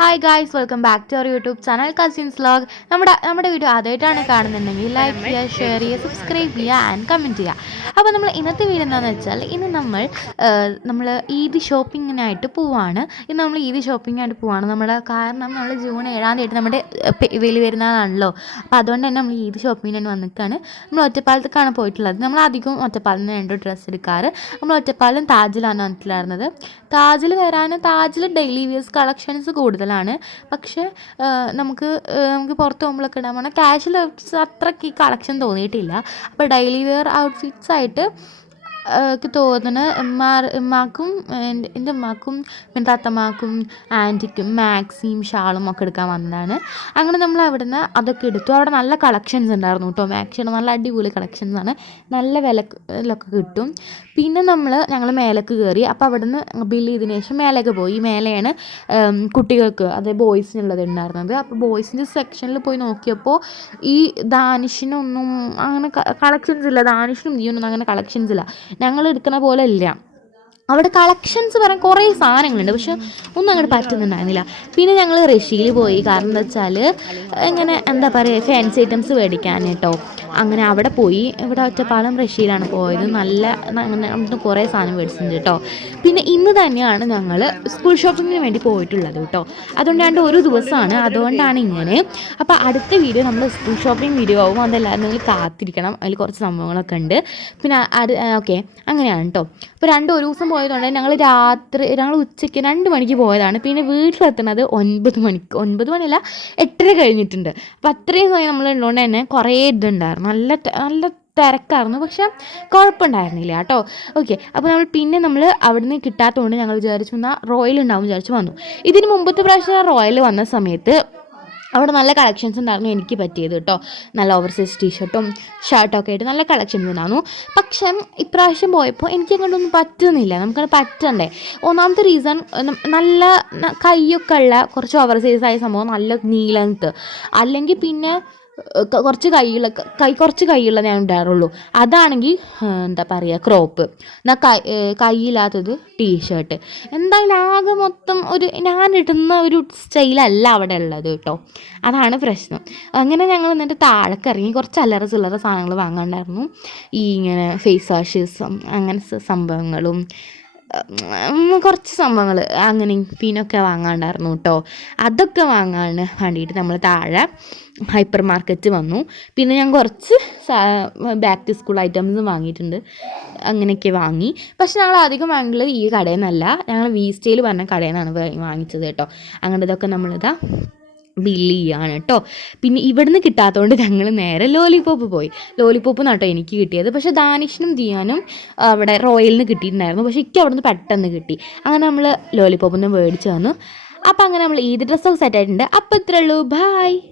Hi guys welcome back to our YouTube channel cousins vlog നമ്മുടെ നമ്മുടെ video ആദ്യമായിട്ടാണ് കാണുന്നുണ്ടെങ്കിൽ ലൈക്ക് ചെയ്യുക ഷെയർ ചെയ്യുക സബ്സ്ക്രൈബ് ചെയ്യുക ആൻഡ് കമന്റ് ചെയ്യുക. അപ്പോൾ നമ്മൾ ഇന്നത്തെ വീഡിയോ എന്താണെന്ന് വെച്ചാൽ ഇന്ന് നമ്മൾ നമ്മൾ ഈദ് ഷോപ്പിങ്ങിനായിട്ട് പോവാണ്. ഇന്ന് നമ്മൾ ഈദ് ഷോപ്പിങ്ങിനായിട്ട് പോവാണ്. നമ്മുടെ കാരണം നമ്മൾ ജൂൺ ഏഴാം തീയതി നമ്മുടെ വെളി വരുന്നതാണല്ലോ അപ്പോൾ അതുകൊണ്ട് തന്നെ നമ്മൾ ഈദ് ഷോപ്പിങ്ങിന് വന്നിട്ടാണ് നമ്മൾ ഒറ്റപ്പാലത്തേക്കാണ് പോയിട്ടുള്ളത്. നമ്മൾ അധികവും ഒറ്റപ്പാലം രണ്ട് ഡ്രസ്സ് എടുക്കാറ്. നമ്മൾ ഒറ്റപ്പാലം താജിലാണ് വന്നിട്ടുണ്ടായിരുന്നത് താജിൽ വരാൻ താജിൽ ഡെയിലി വ്യൂസ് കളക്ഷൻസ് കൂടുതലാണ് പക്ഷേ നമുക്ക് നമുക്ക് പുറത്ത് പോകുമ്പോഴൊക്കെ ഇടാൻ പറഞ്ഞാൽ ഔട്ട്ഫിറ്റ്സ് അത്രയ്ക്ക് കളക്ഷൻ തോന്നിയിട്ടില്ല. അപ്പോൾ ഡെയിലി വെയർ ഔട്ട്ഫിറ്റ്സ് ആയിട്ട് ആ, തോന്നണ ഉമ്മാക്കും എന്റെ ഉമ്മാക്കും പിന്നെ താത്തമാക്കും ആന്റിക്കും മാക്സിയും ഷാളും ഒക്കെ എടുക്കാൻ വന്നതാണ്. അങ്ങനെ നമ്മൾ അവിടുന്ന് അതൊക്കെ എടുത്തു. അവിടെ നല്ല കളക്ഷൻസ് ഉണ്ടായിരുന്നു കേട്ടോ. മാക്സിയുടെ നല്ല അടിപൊളി കളക്ഷൻസ് ആണ്. നല്ല വിലയിലൊക്കെ കിട്ടും. പിന്നെ നമ്മൾ ഞങ്ങൾ മേലേക്ക് കയറി. അപ്പോൾ അവിടുന്ന് ബില്ല് ചെയ്തതിന് ശേഷം മേലേക്ക് പോയി. മേലെയാണ് കുട്ടികൾക്ക് അതായത് ബോയ്സിനുള്ളത് ഉണ്ടായിരുന്നത്. അപ്പോൾ ബോയ്സിന്റെ സെക്ഷനിൽ പോയി നോക്കിയപ്പോൾ ഈ ദാനിഷിനൊന്നും അങ്ങനെ കളക്ഷൻസ് ഇല്ല. ദാനിഷിനും നീയൊന്നും അങ്ങനെ കളക്ഷൻസ് ഇല്ല. ഞങ്ങൾ എടുക്കുന്ന പോലെ ഇല്ല. അവിടെ കളക്ഷൻസ് പറയാൻ കുറേ സാധനങ്ങളുണ്ട്. പക്ഷെ ഒന്നും അങ്ങോട്ട് പറ്റുന്നുണ്ടായിരുന്നില്ല പിന്നെ ഞങ്ങൾ റഷ്യയിൽ പോയി. കാരണം എന്താ വെച്ചാൽ ഇങ്ങനെ എന്താ പറയുക ഫാൻസി ഐറ്റംസ് മേടിക്കാൻ കേട്ടോ അങ്ങനെ അവിടെ പോയി. ഇവിടെ ഒറ്റപ്പാലം റഷ്യയിലാണ് പോയത്. നല്ല അങ്ങനെ കുറേ സാധനം മേടിച്ചിട്ടുണ്ട് കേട്ടോ. പിന്നെ ഇന്ന് തന്നെയാണ് ഞങ്ങൾ സ്കൂൾ ഷോപ്പിങ്ങിന് വേണ്ടി പോയിട്ടുള്ളത് കേട്ടോ. അതുകൊണ്ടാണ്ട് ഒരു ദിവസമാണ്. അതുകൊണ്ടാണ് ഇങ്ങനെ. അപ്പോൾ അടുത്ത വീഡിയോ നമ്മൾ സ്കൂൾ ഷോപ്പിംഗ് വീഡിയോ ആവും. അതെല്ലാവരും നിങ്ങൾ കാത്തിരിക്കണം. അതിൽ കുറച്ച് സംഭവങ്ങളൊക്കെ ഉണ്ട്. പിന്നെ ഓക്കെ. അങ്ങനെയാണ് കേട്ടോ. അപ്പോൾ രണ്ട് ഒരു ദിവസം പോയതുകൊണ്ട് ഞങ്ങൾ രാത്രി ഞങ്ങൾ ഉച്ചയ്ക്ക് രണ്ട് മണിക്ക് പോയതാണ്. പിന്നെ വീട്ടിലെത്തുന്നത് ഒൻപത് മണിക്ക് ഒൻപത് മണിയല്ല എട്ടര കഴിഞ്ഞിട്ടുണ്ട്. അപ്പോൾ അത്രയും സമയം നമ്മൾ ഉള്ളതുകൊണ്ട് തന്നെ കുറേ ഇതുണ്ടായിരുന്നു. നല്ല നല്ല തിരക്കായിരുന്നു. പക്ഷെ കുഴപ്പമുണ്ടായിരുന്നില്ല കേട്ടോ. ഓക്കെ അപ്പോൾ നമ്മൾ പിന്നെ നമ്മൾ അവിടുന്ന് കിട്ടാത്തതുകൊണ്ട് ഞങ്ങൾ വിചാരിച്ചു എന്നാൽ റോയൽ ഉണ്ടാവും വിചാരിച്ച് വന്നു. ഇതിന് മുമ്പത്തെ പ്രാവശ്യം റോയൽ വന്ന സമയത്ത് അവിടെ നല്ല കളക്ഷൻസ് ഉണ്ടായിരുന്നു എനിക്ക് പറ്റിയത് കേട്ടോ. നല്ല ഓവർ സൈസ് ടീഷർട്ടും ഷർട്ടൊക്കെ ആയിട്ട് നല്ല കളക്ഷൻസ് ഉണ്ടായിരുന്നു. പക്ഷേ ഇപ്രാവശ്യം പോയപ്പോൾ എനിക്ക് അങ്ങോട്ടൊന്നും പറ്റുന്നില്ല. നമുക്കത് പറ്റണ്ടേ. ഒന്നാമത്തെ റീസൺ നല്ല കൈയൊക്കെ ഉള്ള കുറച്ച് ഓവർ സൈസ് ആയ സംഭവം നല്ല നീ ലെങ്ത്ത് അല്ലെങ്കിൽ പിന്നെ കുറച്ച് കൈയുള്ള കൈ കുറച്ച് കൈയുള്ള ഞാൻ ഉണ്ടാറുള്ളൂ അതാണെങ്കിൽ എന്താ പറയുക ക്രോപ്പ് എന്നാൽ കൈ കൈയില്ലാത്തത് ടീഷർട്ട് എന്തായാലും ആകെ മൊത്തം ഒരു ഞാൻ ഇടുന്ന ഒരു സ്റ്റൈലല്ല അവിടെ ഉള്ളത് കേട്ടോ. അതാണ് പ്രശ്നം. അങ്ങനെ ഞങ്ങൾ എന്നിട്ട് താഴേക്ക് ഇറങ്ങി. കുറച്ച് അല്ലറ ചില്ലറ സാധനങ്ങൾ വാങ്ങാണ്ടായിരുന്നു ഈ ഇങ്ങനെ ഫേസ് വാഷസ് അങ്ങനെ സ- സംഭവങ്ങളും കുറച്ച് സംഭവങ്ങൾ അങ്ങനെ പിന്നൊക്കെ വാങ്ങാണ്ടായിരുന്നു കേട്ടോ അതൊക്കെ വാങ്ങാൻ വേണ്ടിയിട്ട് നമ്മൾ താഴെ ഹൈപ്പർ മാർക്കറ്റ് വന്നു. പിന്നെ ഞാൻ കുറച്ച് ബാക്ക് ടു സ്കൂൾ ഐറ്റംസും വാങ്ങിയിട്ടുണ്ട്. അങ്ങനെയൊക്കെ വാങ്ങി. പക്ഷെ ഞങ്ങൾ അധികം വാങ്ങിയത് ഈ കടയിൽ നിന്നല്ല ഞങ്ങൾ വി സ്റ്റേയിൽ പറഞ്ഞ കടയിൽ നിന്നാണ് വാങ്ങിച്ചത് കേട്ടോ. അങ്ങനെ ഇതൊക്കെ നമ്മളിതാ ബില്ല് ചെയ്യാണ് കേട്ടോ പിന്നെ ഇവിടുന്ന് കിട്ടാത്തതുകൊണ്ട് ഞങ്ങൾ നേരെ ലോലിപോപ്പ് പോയി. ലോലിപോപ്പ് നട്ടോ എനിക്ക് കിട്ടിയത്. പക്ഷേ ദാനിഷിനും ദിയാനും അവിടെ റോയലിൽ നിന്ന് കിട്ടിയിട്ടുണ്ടായിരുന്നു. പക്ഷേ എനിക്ക് അവിടുന്ന് പെട്ടെന്ന് കിട്ടി. അങ്ങനെ നമ്മൾ ലോലിപോപ്പ് ഒന്ന് മേടിച്ച് വന്നു. അപ്പം അങ്ങനെ നമ്മൾ ഈദ് ഡ്രസ്സൊക്കെ സെറ്റ് ആയിട്ടുണ്ട്. അപ്പം ഇത്രയുള്ളൂ ബായ്